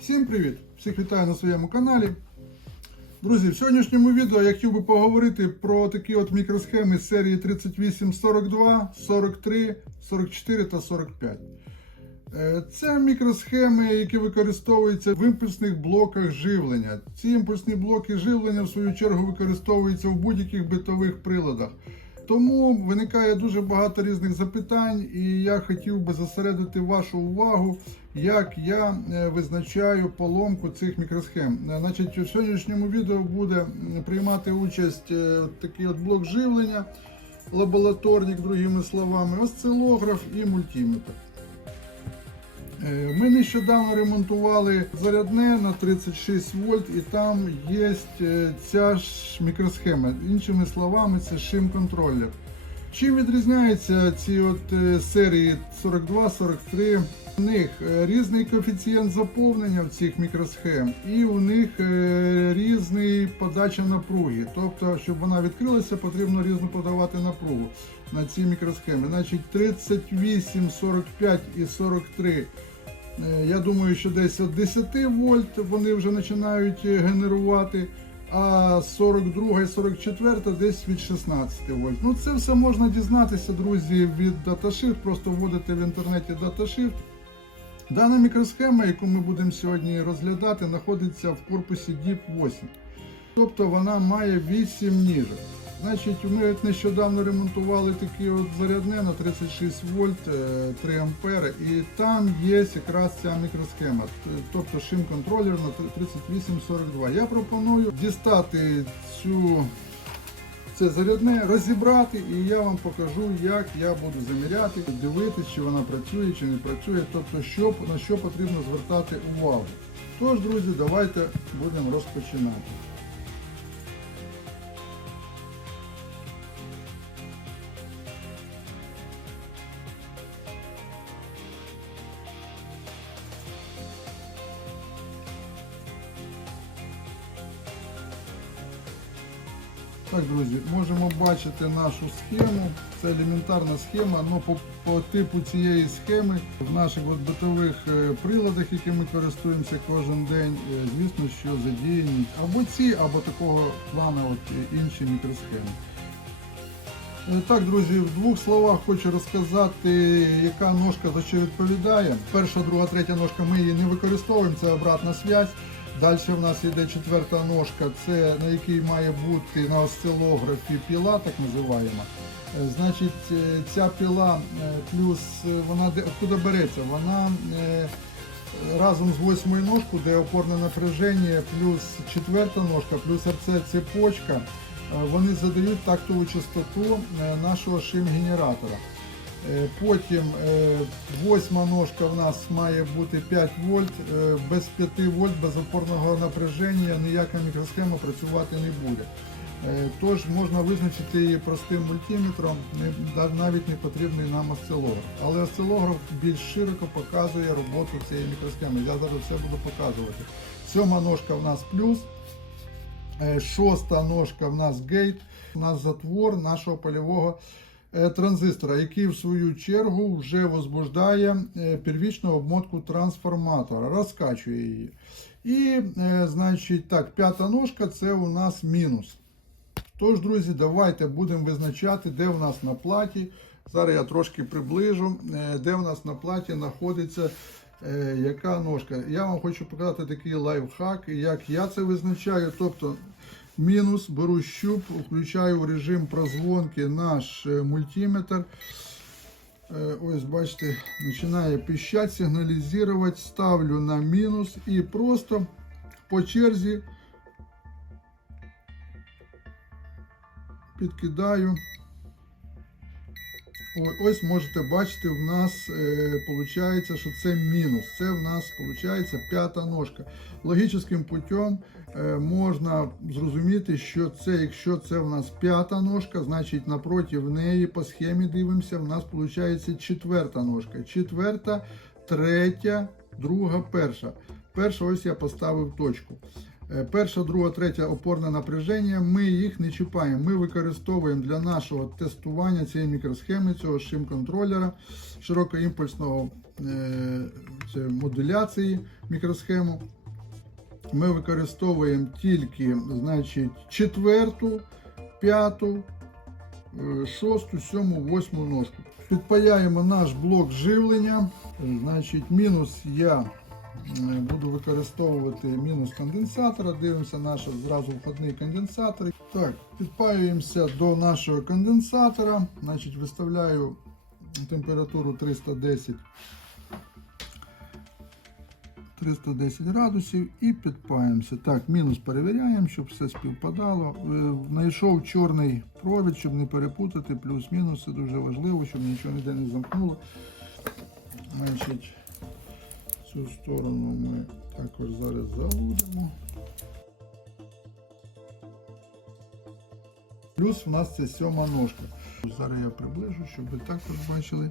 Всім привіт! Всіх вітаю на своєму каналі. Друзі, в сьогоднішньому відео я хотів би поговорити про такі от мікросхеми з серії 38, 42, 43, 44 та 45. Е, Це мікросхеми, які використовуються в імпульсних блоках живлення. Ці імпульсні блоки живлення, в свою чергу, використовуються в будь-яких битових приладах. Тому виникає дуже багато різних запитань, і я хотів би зосередити вашу увагу, як я е, визначаю поломку цих мікросхем. Е, Значить, у сьогоднішньому відео буде приймати участь е, такий от блок живлення, лабораторник, другими словами, осцилограф і мультиметр. Е, Ми нещодавно ремонтували зарядне на 36 вольт, і там є е, ця ж мікросхема. Іншими словами, це шим-контролер. Чим відрізняються ці от е, серії 42-43? У них різний коефіцієнт заповнення в цих мікросхем, і у них різний подача напруги. Тобто, щоб вона відкрилася, потрібно різно подавати напругу на ці мікросхеми. Значить, 38, 45 і 43 Е, Я думаю, що десь від 10 вольт вони вже починають е, генерувати, а 42 і 44 десь від 16 вольт. Ну це все можна дізнатися, друзі, від DataShift, просто вводите в інтернеті DataShift. Дана мікросхема, яку ми будемо сьогодні розглядати, знаходиться в корпусі DIP 8. Тобто вона має 8 ніжок. Значить, ми нещодавно ремонтували такі от зарядне на 36 вольт, е, 3 ампери, і там є якраз ця мікросхема, тобто шим-контролер на 3842. Я пропоную дістати цю це зарядне, розібрати, і я вам покажу, як я буду заміряти, дивитися, чи вона працює, чи не працює, тобто що, на що потрібно звертати увагу. Тож, друзі, давайте будемо розпочинати. Так, друзі, можемо бачити нашу схему. Це елементарна схема, але по, по типу цієї схеми в наших от битових е, приладах, якими користуємося кожен день, е, звісно, що задіяні або ці, або такого плану от е, інші мікросхеми. Так, друзі, в двох словах хочу розказати, яка ножка за що відповідає. Перша, друга, третя ножка ми її не використовуємо, це обратна зв'язь. Далі в нас йде четверта ножка, це на якій має бути на осцилографі піла, так називаємо. Е, Значить, е, ця піла е, плюс вона откуда береться? Вона разом з восьмою ножкою, де опорне напряження, плюс четверта ножка, плюс РЦ цепочка, вони задають тактову частоту нашого шим-генератора. Е, Потім е, восьма ножка в нас має бути 5 вольт, е, без 5 вольт, без опорного напряження ніяка мікросхема працювати не буде. Тож можна визначити її простим мультиметром, навіть не потрібний нам осцилограф. Але осцилограф більш широко показує роботу цієї мікросхеми. Я зараз все буду показувати. Сьома ножка в нас плюс, Шоста ножка в нас гейт, у нас затвор нашого польового транзистора, який в свою чергу вже возбуждає е, первічну обмотку трансформатора, розкачує її. І, е, значить, так, п'ята ножка це у нас мінус. Тож, друзі, давайте будемо визначати, де у нас на платі. Зараз я трошки приближу, е, де у нас на платі знаходиться е, яка ножка. Я вам хочу показати такий лайфхак, як я це визначаю. Тобто мінус, беру щуп, включаю в режим прозвонки наш е, мультиметр. Е, Ось, бачите, починає піщать, сигналізувати, ставлю на мінус і просто по черзі підкидаю. Ось можете бачити, в нас виходить, що це мінус. Це в нас виходить п'ята ножка. Логічним путем е, можна зрозуміти, що це, якщо це в нас п'ята ножка, значить напроти неї по схемі дивимося, в нас виходить четверта ножка. Четверта, третя, друга, перша. Перша ось я поставив точку. Е, Перша, друга, третя опорне напряження. Ми їх не чіпаємо. Ми використовуємо для нашого тестування цієї мікросхеми, цього шим-контролера, широкоімпульсного е, це модуляції мікросхему. Ми використовуємо тільки значить, четверту, п'яту, е, шосту, сьому, восьму ножку. Підпаяємо наш блок живлення. Значить, мінус я буду використовувати мінус конденсатора. Дивимося наш зразу входний конденсатор. Так, підпаюємося до нашого конденсатора. Значить, виставляю температуру 310 310 градусів і підпаємося. Так, мінус перевіряємо, щоб все співпадало. Е, Знайшов чорний провід, щоб не перепутати, плюс-мінус, це дуже важливо, щоб нічого ніде не замкнуло. Значить, цю сторону ми також зараз заводимо. Плюс у нас це сьома ножка. Зараз я приближу, щоб ви також бачили.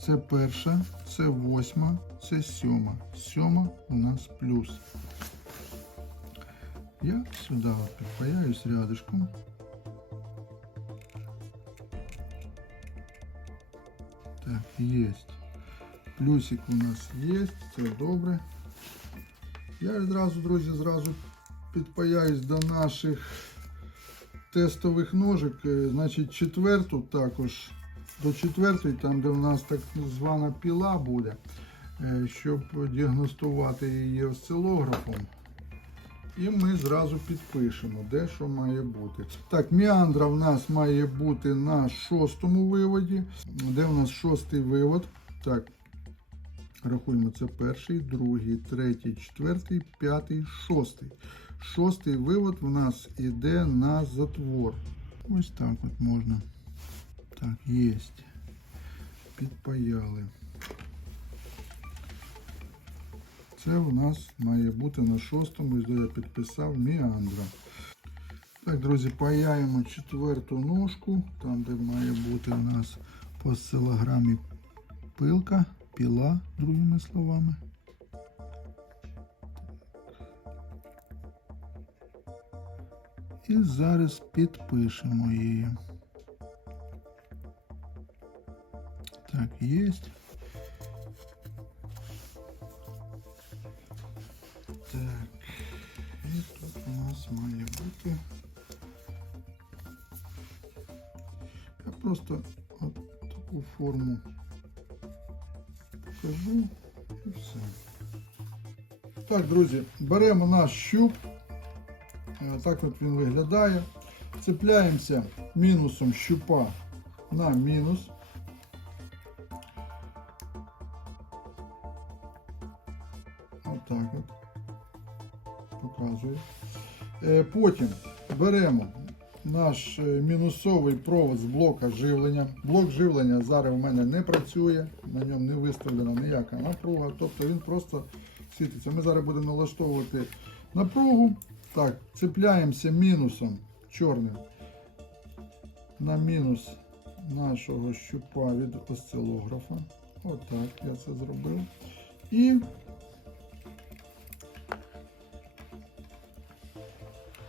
Це перша, це восьма, це сьома. Сьома у нас плюс. Я сюди підпаяюсь рядышком. Так, есть. Плюсик у нас є, це добре. Я відразу, друзі, зразу підпаяюсь до наших тестових ножик. Е, Значить, четверту також до четвертої, там де у нас так звана піла буде, щоб діагностувати її осцилографом. І ми зразу підпишемо, де що має бути. Так, міандра в нас має бути на шостому виводі. Де у нас шостий вивод? Так, рахуємо, це перший, другий, третій, четвертий, п'ятий, шостий. Шостий вивод в нас іде на затвор. Ось так от можна. Так, є. Підпаяли. Це у нас має бути на шостому, де я підписав міандра. Так, друзі, паяємо четверту ножку, там де має бути у нас по осцилограмі пилка, піла, другими словами. І зараз підпишемо її. Так, є. Так, і тут у нас має бути. Я просто от таку форму Покажу і все. Так, друзі, беремо наш щуп. Е, Так от він виглядає. Цепляємося мінусом щупа на мінус. Отак от. Показую. Е, Потім беремо наш е, мінусовий провод з блока живлення. Блок живлення зараз у мене не працює, на ньому не виставлена ніяка напруга, тобто він просто світиться. Ми зараз будемо налаштовувати напругу. Так, цепляємося мінусом чорним на мінус нашого щупа від осцилографа. Отак я це зробив. І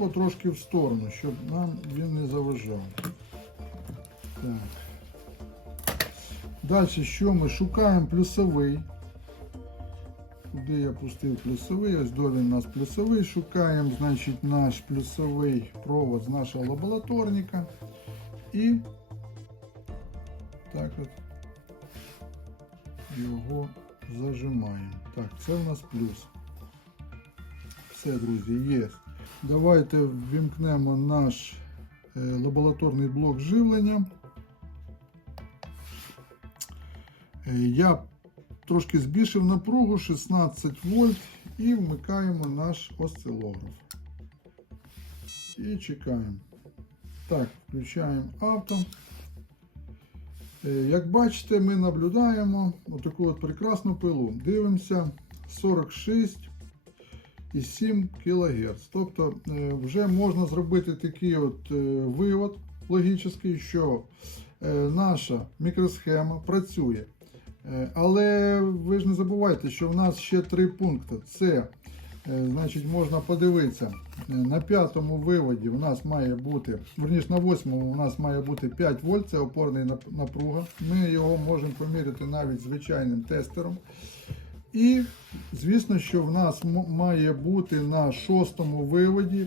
потрошки в сторону, щоб нам він не заважав. Так. Далі що ми шукаємо плюсовий. Куди я пустив плюсовий? Ось до він у нас плюсовий. Шукаємо, значить, наш плюсовий провод з нашого лабораторника. І так от його зажимаємо. Так, це у нас плюс. Все, друзі, є. Давайте ввімкнемо наш е, лабораторний блок живлення. Е, Я трошки збільшив напругу 16 вольт і вмикаємо наш осцилограф. І чекаємо. Так, включаємо авто. Е, Як бачите, ми наблюдаємо отаку от прекрасну пилу. Дивимося 46,7 кГц. Тобто е, вже можна зробити такий от е, вивод логічний, що е, наша мікросхема працює. Але ви ж не забувайте, що в нас ще три пункти: це Значить, можна подивитися. На п'ятому виводі у нас має бути, верніше на восьмому у нас має бути 5 вольт, це опорний напруга. Ми його можемо поміряти навіть звичайним тестером. І, звісно, що в нас має бути на шостому виводі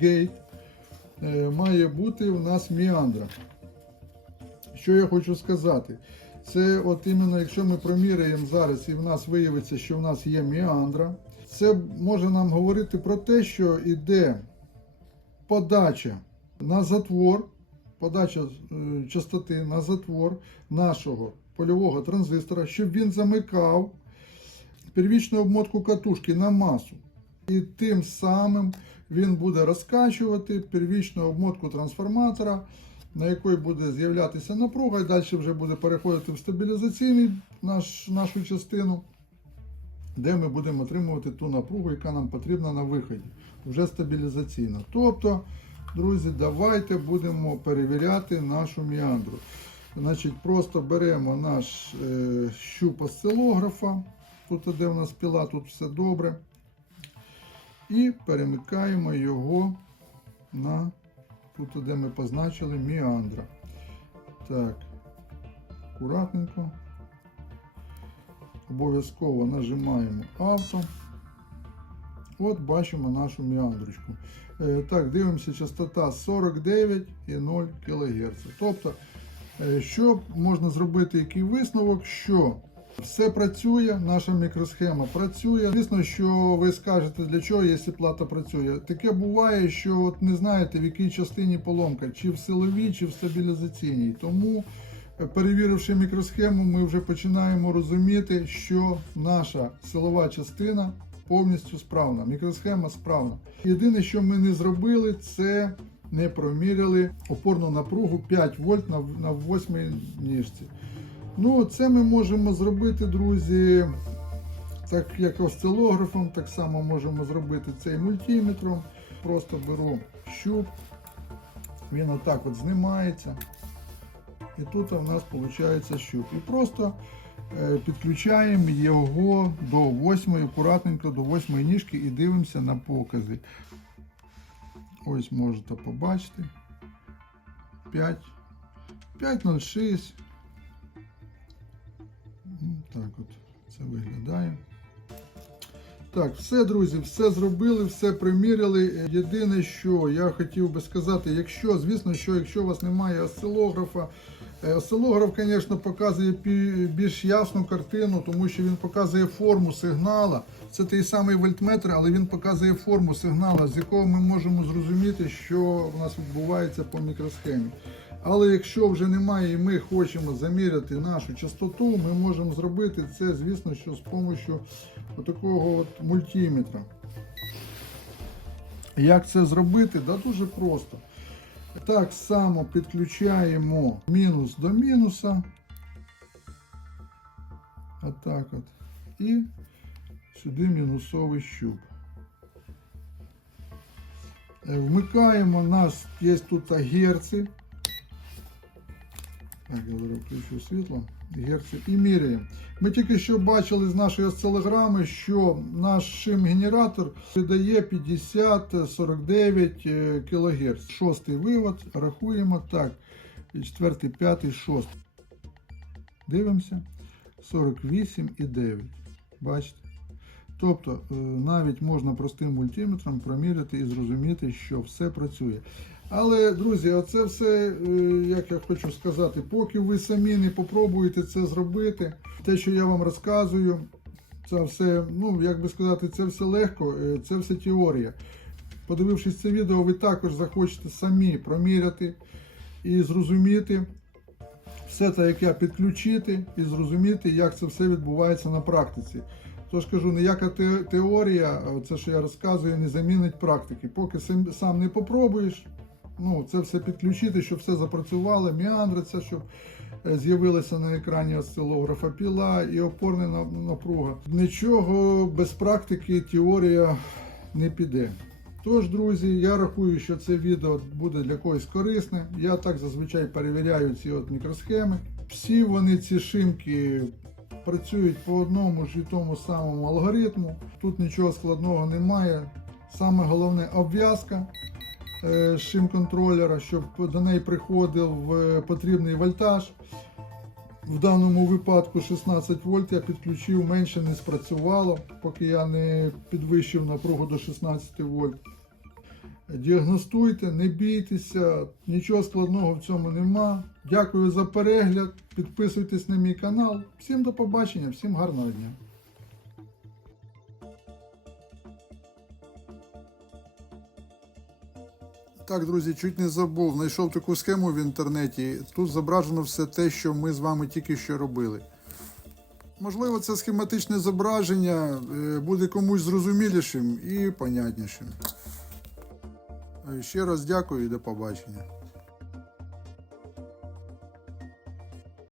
гейт, е, має бути у нас міандра. Що я хочу сказати? Це от іменно, якщо ми проміряємо зараз і в нас виявиться, що в нас є міандра, це може нам говорити про те, що йде подача на затвор, подача е, частоти на затвор нашого польового транзистора, щоб він замикав первічну обмотку катушки на масу. І тим самим він буде розкачувати первічну обмотку трансформатора, на якій буде з'являтися напруга, і далі вже буде переходити в стабілізаційний наш, нашу частину, де ми будемо отримувати ту напругу, яка нам потрібна на виході, вже стабілізаційна. Тобто, друзі, давайте будемо перевіряти нашу міандру. Значить, просто беремо наш е, щуп осцилографа, тут де у нас піла, тут все добре. І перемикаємо його на тут, де ми позначили міандра. Так, акуратненько. Обов'язково нажимаємо авто. От бачимо нашу міандрочку. Е, Так, дивимося, частота 49,0 кГц. Тобто, е, що можна зробити, який висновок, що все працює, наша мікросхема працює. Звісно, що ви скажете, для чого, якщо плата працює. Таке буває, що от не знаєте, в якій частині поломка, чи в силовій, чи в стабілізаційній. Тому, е, перевіривши мікросхему, ми вже починаємо розуміти, що наша силова частина повністю справна. Мікросхема справна. Єдине, що ми не зробили, це не проміряли опорну напругу 5 вольт на, на 8 ніжці. Ну, це ми можемо зробити, друзі, так як осцилографом, так само можемо зробити це і мультиметром. Просто беру щуп, він отак от знімається. І тут у нас виходить щуп. І просто е, підключаємо його до восьмої, акуратненько до восьмої ніжки і дивимося на покази. Ось можете побачити. 5, 5,06. Так от це виглядає. Так, все, друзі, все зробили, все приміряли. Єдине, що я хотів би сказати, якщо, звісно, що якщо у вас немає осцилографа, е, осцилограф, звісно, показує більш ясну картину, тому що він показує форму сигнала. Це той самий вольтметр, але він показує форму сигнала, з якого ми можемо зрозуміти, що у нас відбувається по мікросхемі. Але якщо вже немає і ми хочемо заміряти нашу частоту, ми можемо зробити це, звісно, що з допомогою такого от мультиметра. Як це зробити? Да дуже просто. Так само підключаємо мінус до мінуса. Отак от. І сюди мінусовий щуп. Е, Вмикаємо нас, є тут герці. Так, я зараз світло. Герці і міряємо. Ми тільки що бачили з нашої осцилограми, що наш шим-генератор видає 50-49 кГц. Шостий вивод, рахуємо так. Четвертий, п'ятий, шостий. Дивимося. 48,9. Бачите? Тобто е, навіть можна простим мультиметром проміряти і зрозуміти, що все працює. Але, друзі, оце все, е, як я хочу сказати, поки ви самі не попробуєте це зробити, те, що я вам розказую, це все, ну, як би сказати, це все легко, е, це все теорія. Подивившись це відео, ви також захочете самі проміряти і зрозуміти все це, як я підключити і зрозуміти, як це все відбувається на практиці. Тож кажу, ніяка теорія, це, що я розказую, не замінить практики. Поки сам, сам не попробуєш, ну, це все підключити, щоб все запрацювало, міандриться, щоб е, з'явилася на екрані осцилографа піла і опорна напруга. Нічого без практики теорія не піде. Тож, друзі, я рахую, що це відео буде для когось корисне. Я так зазвичай перевіряю ці от мікросхеми. Всі вони ці шимки працюють по одному ж і тому самому алгоритму. Тут нічого складного немає. Саме головне обв'язка е, шим контролера, щоб до неї приходив е, потрібний вольтаж. В даному випадку 16 вольт я підключив, менше не спрацювало, поки я не підвищив напругу до 16 вольт. Діагностуйте, не бійтеся, нічого складного в цьому нема. Дякую за перегляд. Підписуйтесь на мій канал. Всім до побачення, всім гарного дня. Так, друзі, чуть не забув. Знайшов таку схему в інтернеті. Тут зображено все те, що ми з вами тільки що робили. Можливо, це схематичне зображення е, буде комусь зрозумілішим і понятнішим. Е, Ще раз дякую і до побачення.